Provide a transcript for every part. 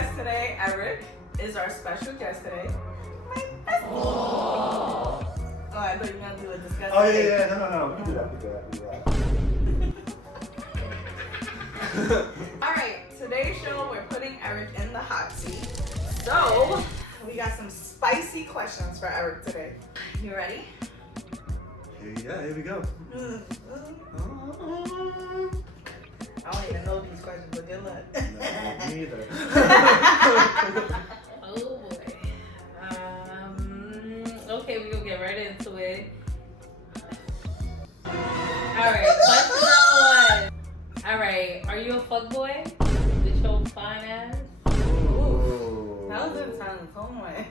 guest today, Eric, is our special guest today. My bestie. Oh, I thought you were going to do a discussion. Oh, yeah. No. We can do that. Alright, today's show, we're putting Eric in the hot seat. So, we got some spicy questions for Eric today. You ready? Yeah, here we go. I don't even know these questions, but good luck. No, me either. Oh boy. Okay, we're gonna get right into it. Alright, question number 1. Alright, are you a fuckboy? With your fine ass? Ooh. That was intense. Oh my.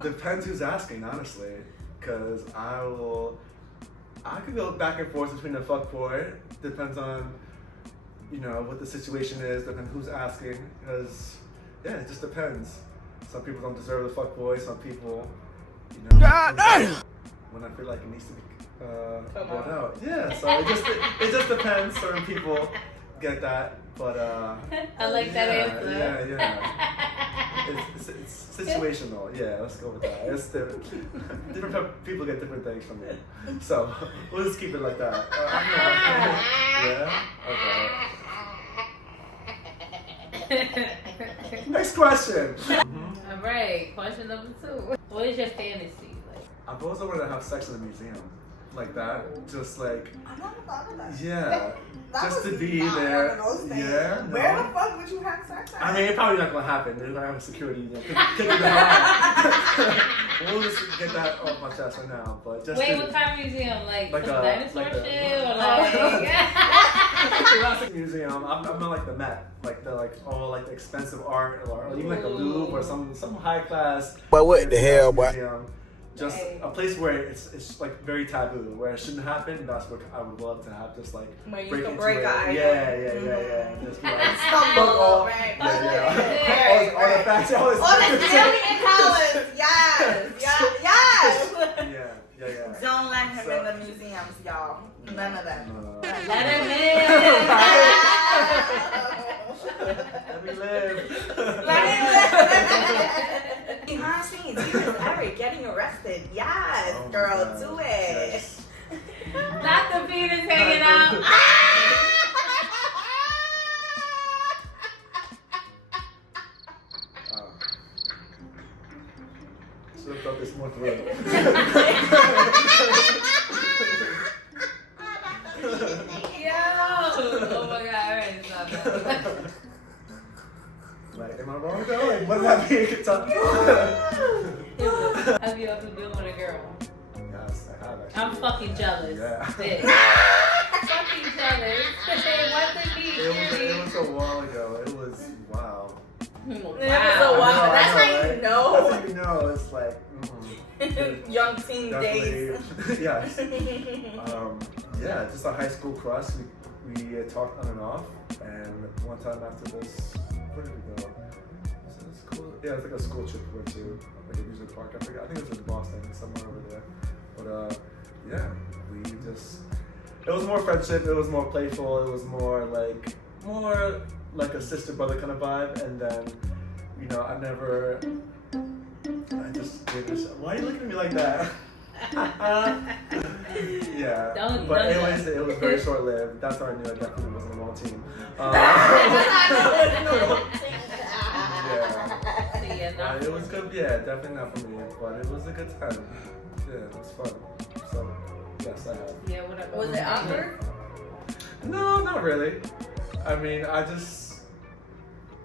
Depends who's asking, honestly. Because I could go back and forth between the fuckboy. Depends on, what the situation is. Depends who's asking. Because, yeah, it just depends. Some people don't deserve the fuckboy. Some people, when I feel like it needs to be brought out. Yeah, so it just depends. Certain people get that, but I like that answer. Yeah. It's situational. Yeah, let's go with that. It's different people get different things from it. So we'll just keep it like that. Yeah. Okay. Next question. All right, question number 2. What is your fantasy? I've always wanted to have sex in a museum. Like that, just like I never thought of that. yeah, That just was to be not there. one of those things. Yeah, no. Where the fuck would you have sex at? I mean, it's probably not gonna happen. They're gonna have security. Kicking them out. We'll just get that off my chest right now. But just Wait, what kind of museum? Like some dinosaur like shit or Jurassic Museum. I'm not like the Met, like the all like the expensive art, or even like the Louvre or some high class. But what the hell, boy? Museum. Just a place where it's like very taboo, where it shouldn't happen. That's what I would love to have. Just like where you break can into break it. an Yeah. Just be like, Stumble, right? Yeah. All the facts, all Oh, the alien palace. Yes. Yeah. Don't let him in the museums, y'all. None of that. Let him Let me live. Behind scenes, here's Eric getting arrested. Yes, girl, do it. Yes. Not the penis hanging out. Should have thought this more through. Oh my god, alright, stop that. Like, am I wrong though? Like, what did I be in Kentucky? Have you ever been with a girl? Yes, I have actually. I'm fucking jealous. Yeah. Bitch. Fucking jealous. What did he It was a while ago. It was wow. It was a while. That's how you know. That's how you know. It's like Young teen days. Yes. Yeah, just a high school crush. We talked on and off, and one time after this, where did we go? Was it a school? Yeah, it was like a school trip we went to, like a music park. I forgot. I think it was in Boston, somewhere over there. But yeah, it was more friendship. It was more playful. It was more like a sister brother kind of vibe. And then, I just gave it a shot. Why are you looking at me like that? Yeah. But anyways, it was very short lived. That's how I knew I definitely wasn't on the wrong team. Yeah. It was good. Yeah, definitely not for me, but it was a good time. Yeah, it was fun. So, yes, I have. Yeah, whatever. Was it awkward? No, not really. I mean,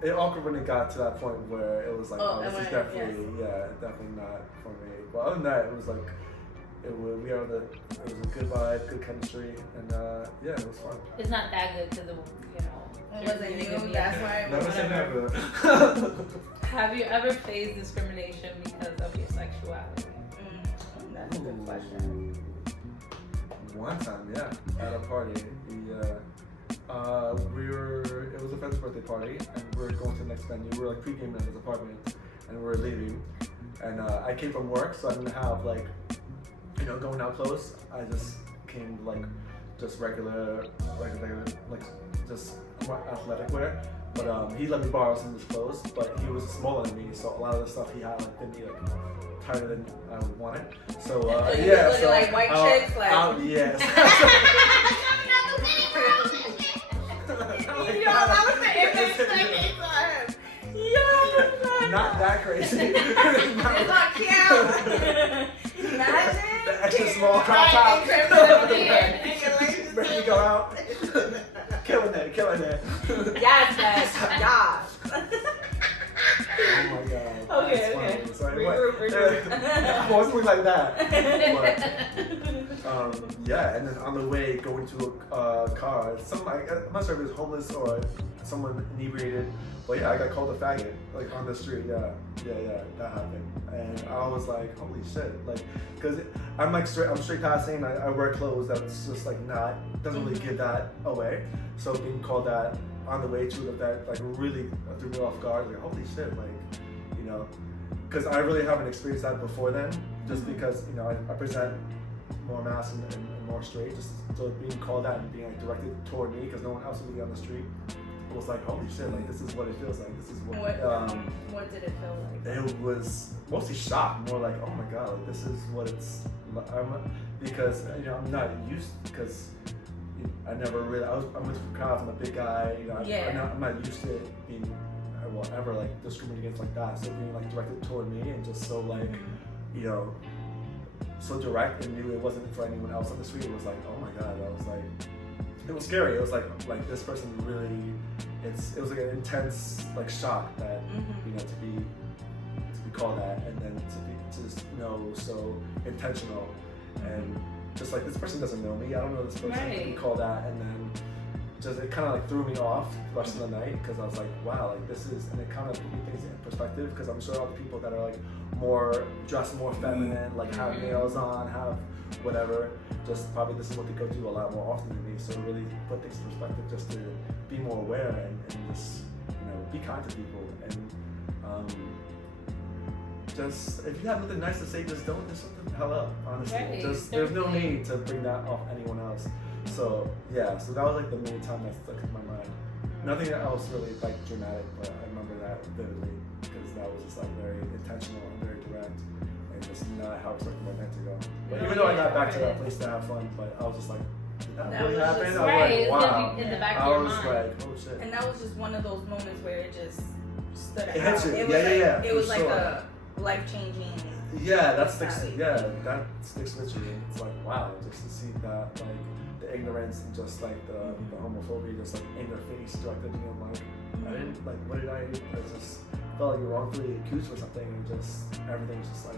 it awkward when it got to that point where it was like, this is definitely, definitely not for me. But other than that, it was like, it was a good vibe, good chemistry, and yeah, it was fun. It's not that good because It wasn't you, that's why it Never was. say never. Have you ever faced discrimination because of your sexuality? That's a good question. One time, yeah, at a party, it was a friend's birthday party, and we were going to the next venue. We were like pre-gaming at his apartment, and we were leaving. And I came from work, so I didn't have going out clothes. I just came just regular, like just more athletic wear. But he let me borrow some of his clothes, but he was smaller than me, so a lot of the stuff he had like didn't be like tighter than I would want it. So you yeah, looking so like white chicks, like yes. Yo, that was the image that came to our head. Yo, not that crazy. it's not cute. Imagine the extra small crop top. Ready to go out. Killing it. Yes, yes. Oh my god. Okay, That's okay. funny. Sorry, Regroup. Wasn't like that. But, yeah, and then on the way going to a car, I'm not sure if it was homeless or someone inebriated, but yeah, I got called a faggot like on the street. Yeah, that happened, and I was like, holy shit, like, because I'm straight passing. I wear clothes that's just like doesn't really give that away. So being called that on the way to an event like really threw me off guard. Like, holy shit, like, you know, because I really haven't experienced that before then. Just because I present more mass and more straight. Just so being called that and being like directed toward me because no one else would be on the street. It was like, holy shit, like this is what it feels like. This is what. What did it feel like? It was mostly shock, more like, oh my god, like this is what it's. Because I'm not used because I never really. I'm with crowds. I'm a big guy. I'm not used to it being ever like discriminated against like that. So being like directed toward me and just so like so direct and knew it wasn't for anyone else on the street. It was like, oh my god, I was like. It was scary. It was like this person really. It was like an intense like shock that to be called that, and then to just know so intentional, and just like this person doesn't know me. I don't know this person. To be called that, and then just it kind of like threw me off the rest of the night because I was like, wow, like this is, and it kind of put me things in perspective because I'm sure all the people that are like dressed more feminine, like have nails on, have whatever. Just probably this is what they go do a lot more often than me. So it really put things in perspective just to be more aware and just be kind to people and just if you have nothing nice to say, just don't just shut the hell up. Honestly, there's no need to bring that off anyone else. So yeah, so that was like the main time that stuck in my mind. Nothing else really like dramatic, but I remember that vividly because that was just like very intentional and very direct. Just not how I expected my night to go. But even though I got back to that place to have fun, but I was just like, did that really happen? I was like, wow. In the back of I your was mind. like, oh shit. And that was just one of those moments where it just stood out. It hits you. It was like a life-changing. Yeah, that sticks with you. It's like, wow, just to see that, like, the ignorance and just like the homophobia just like in their face directed to me. I'm like, I didn't, like, what did I just felt like you're wrongfully accused for something and just everything's just like,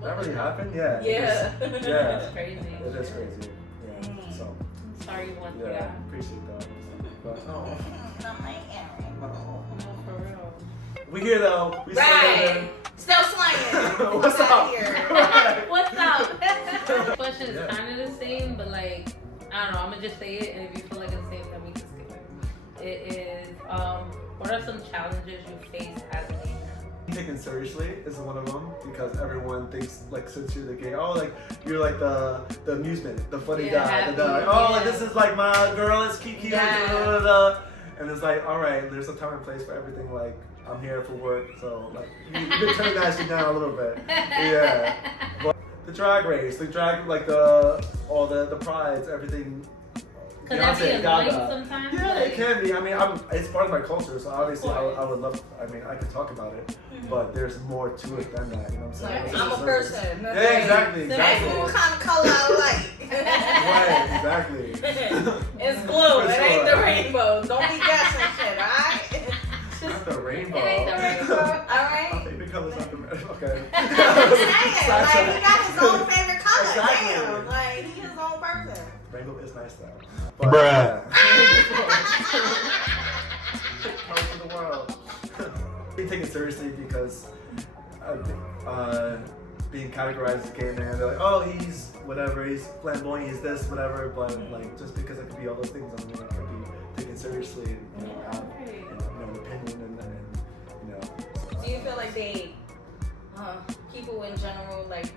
did that really happen? Yeah. It's crazy. It is crazy. Yeah. So. I'm sorry you went through Yeah, that. appreciate that. But Not my Aaron. No, for real. we here though. We Still slanging. What's up? What's up? The question is kind of the same, but like, I don't know. I'm gonna just say it, and if you feel like it's the same, then we can skip it. It is, what are some challenges you face as a leader? Taken seriously is one of them because everyone thinks like since you're the gay, oh like you're like the amusement, the funny guy, like this is like my girl is Kiki, and it's like all right, there's a time and place for everything. Like I'm here for work, so like you can turn that shit down a little bit, yeah. But the drag race, like all the prides, everything. Could that be annoying sometimes? Yeah, it can be. I mean, it's part of my culture, so obviously I would love. I mean, I could talk about it, but there's more to it than that. You know what I'm saying? I'm a person. Yeah, exactly. Hey, what kind of color I like? Right, exactly. It's blue. It ain't the rainbow. Don't be guessing shit, alright? It's not the rainbow. It ain't the rainbow, alright? My favorite color's not the rainbow. Okay. I'm just saying, like, he got his own favorite color. Exactly. Damn, like, he's his own person. Rainbow is nice though. But, Bruh. Most of the world. We take it seriously because being categorized as a gay man, they're like, oh, he's whatever, he's flamboyant, he's this, whatever. But like, just because it could be all those things, I mean, it could be taken seriously and have an opinion and Do you feel like they, people in general, like,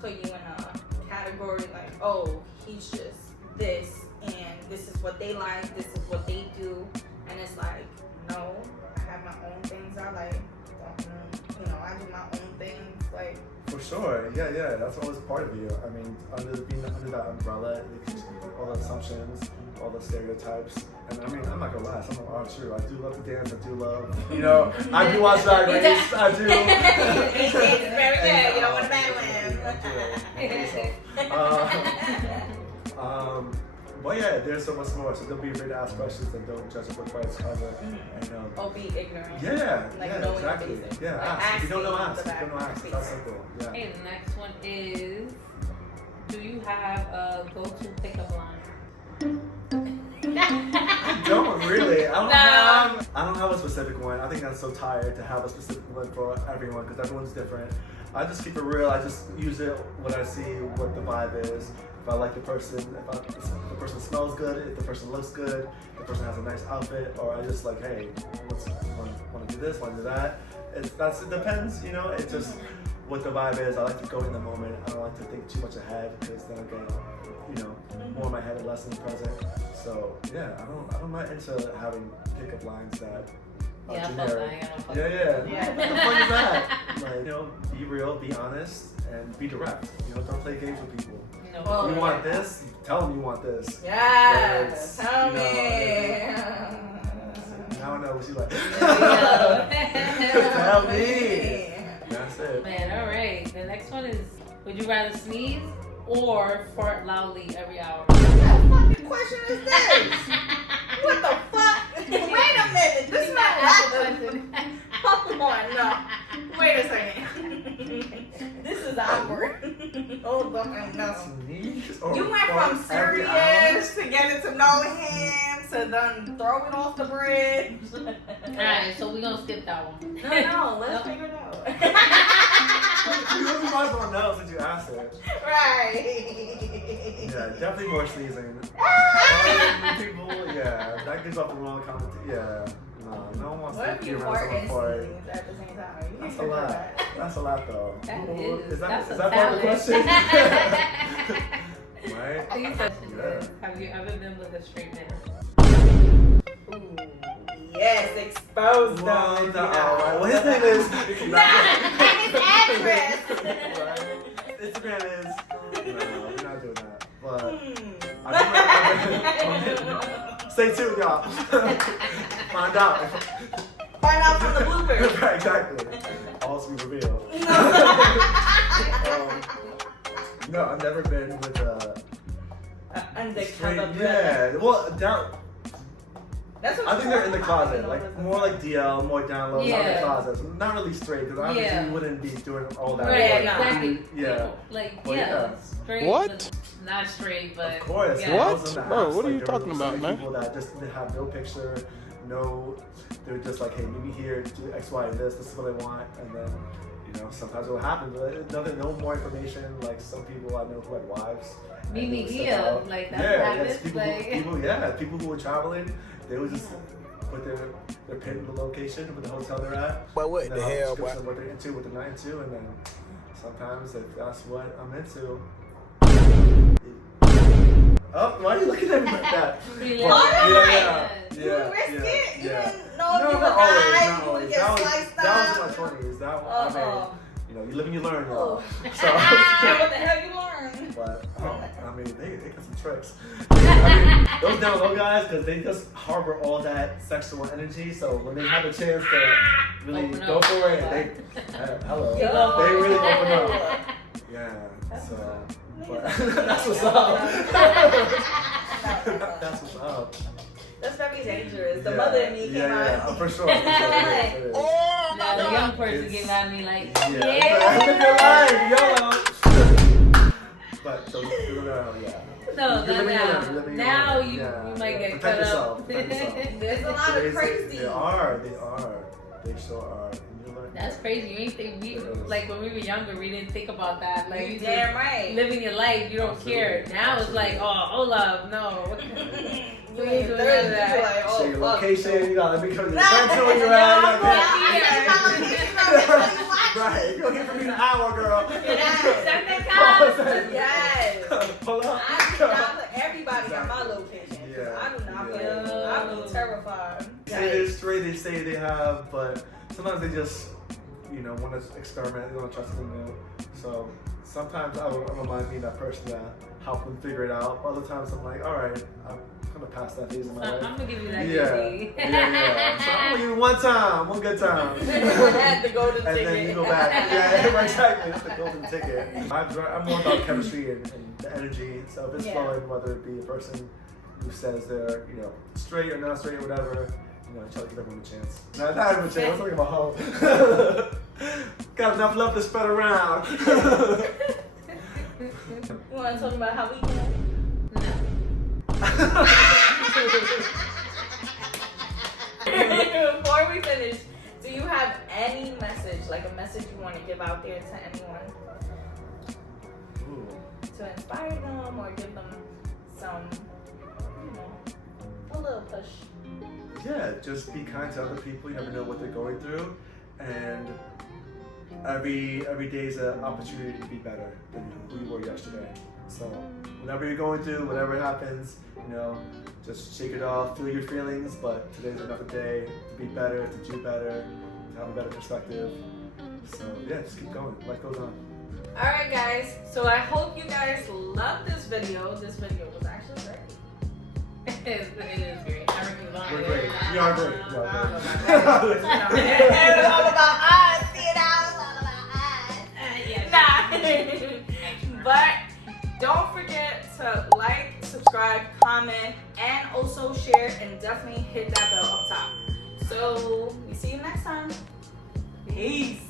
put you in a category like, oh, he's just this, and this is what they like, this is what they do, and it's like, I like, I do my own things, like. For sure, yeah, that's always part of you. I mean, being under that umbrella, all the assumptions, all the stereotypes, and I mean, I'm not gonna lie, some of them are true. I do love to dance, I do love, I do watch Drag Race, I do. It's very good, you don't want to battle him. But yeah, there's so much more, so don't be afraid to ask questions and don't judge a book by its cover. Or be ignorant. Yeah, like yeah, knowing exactly. the basics. Yeah, Like ask. If you don't know, asking ask. If you don't know, ask. the That's simple. Yeah. Okay, the next one is, do you have a go-to pickup line? I don't really. I don't have a specific one. I think I'm so tired to have a specific one for everyone because everyone's different. I just keep it real. I just use it when I see what the vibe is. If I like the person, if the person smells good, if the person looks good, if the person has a nice outfit, or I just like, hey, want to do this, want to do that. It depends, It's just what the vibe is. I like to go in the moment. I don't like to think too much ahead because then I get, more in my head and less in the present. So yeah, I don't mind into having pickup lines that are generic. Yeah. What the fuck is that? Like, be real, be honest, and be direct. Don't play games with people. If you want this, tell them you want this. Yes, tell me. Now I know what you like. Tell me. That's it. Man, all right. The next one is, would you rather sneeze or fart loudly every hour? What kind of fucking question is this? What the fuck? Wait a minute. This is not question. Come on, no. Wait a second. This is awkward. Hold on, no. You went from serious to getting to know him to then throw it off the bridge. Alright, so we're gonna skip that one. No, let's figure it out. You might as well know since you asked it. Right. Yeah, definitely more sneezing. People, yeah, that gives off the wrong comment. Yeah, no one wants What to if be you around fart someone and fart. sneeze at the same time? That's a lot. That's a lot though. Is that that's part of the talent. question? Right? The question is, have you ever been with a straight man? Ooh, yes, expose them. Well, his name is. And his address. Instagram is. No, we're not doing that. But stay tuned, y'all. Find out. Find out from the bloopers. Right, exactly. All to be revealed. No, I've never been with a Undercover. yeah. Well, down. That's what I think they're in the closet, like more like DL, more down low, not in the Yeah. closet. So not really straight, because obviously Yeah. you wouldn't be doing all that. Right, work. exactly. Yeah. Like, Well, yeah. straight. What? but Not straight, but. Of course. Yeah. What? I was in the Bro, house, what are you there talking were about, some man? People that just have no picture, they're just like, hey, meet me here, do X, Y, and this is what I want, and then, sometimes it will happen, but no more information, like some people I know who had wives. Meet me and they would step here, out. like that's Yeah, what yes, happens. people who were traveling, they would just put their pin in the location with the hotel they're at. But what and the then hell, description boy? of what they're into, what they're not into, and then sometimes if that's what I'm into. Oh, why are you looking at me like that? Yeah. You risk it? You didn't know if you would not die, always, you not would always. get sliced That was in up. my 20s. That one, you live and you learn, Oh. y'all. So, And what the hell you learned? but, they got some tricks. Those down low guys, because they just harbor all that sexual energy, so when they have a chance to really Open go up. for it, hello, Yo. they really open up. Yeah, so, but that's what's up. That's what's up. That's very dangerous. The Yeah, mother in me came yeah, out. oh, for sure. It is. Oh, Now the young person came at me like, Live your life, YOLO. But so, yeah. No, You're living your life, you're living your now life. you might get Protect cut yourself. up. Protect yourself. There's a lot of crazy. They are. They sure are. And you learn That's crazy. You ain't think like when we were younger, we didn't think about that. Like You you damn just right. living your life, you don't Absolutely. care. Now it's like, oh, hold up, no. You ain't doing thirsty. that. You're like, oh, Say your fuck. location, you gotta let me come to the Nah, friends know where you're no, at. I'm going to Right, you're gonna hear from me in an hour, girl. Yes. Pull up. I do not put everybody on my location. Yeah. I do not put Yeah. I'm terrified. say they're straight, they say they have, but sometimes they just, want to experiment, they don't trust something new. So sometimes I don't mind being that person that help them figure it out. Other times I'm like, all right, I'm gonna pass that phase in my life. I'm gonna give you that. Yeah. So I'm gonna give you one good time. The golden ticket. And then you go back. Yeah, exactly. It's the golden ticket. I'm more about chemistry and the energy. So if it's flowing, whether it be a person who says they're, straight or not straight or whatever, try to give everyone a chance. No, not everyone a chance. I'm talking about home. Got enough love to spread around. You want to talk about how we can? Before we finish, do you have any message, like a message you want to give out there to anyone? Ooh. To inspire them or give them some, a little push? Yeah, just be kind to other people. You never know what they're going through. And every day is an opportunity to be better than who you were yesterday. So whatever you're going through, whatever happens, just shake it off, feel your feelings, but today's another day to be better, to do better, to have a better perspective. So yeah, just keep going. Life goes on. Alright guys, so I hope you guys loved this video. This video was actually great. It is great. We're great. We are great. It was all about us, it's all about us. But don't forget to like, subscribe, comment, and also share, and definitely hit that bell up top. So we see you next time. Peace.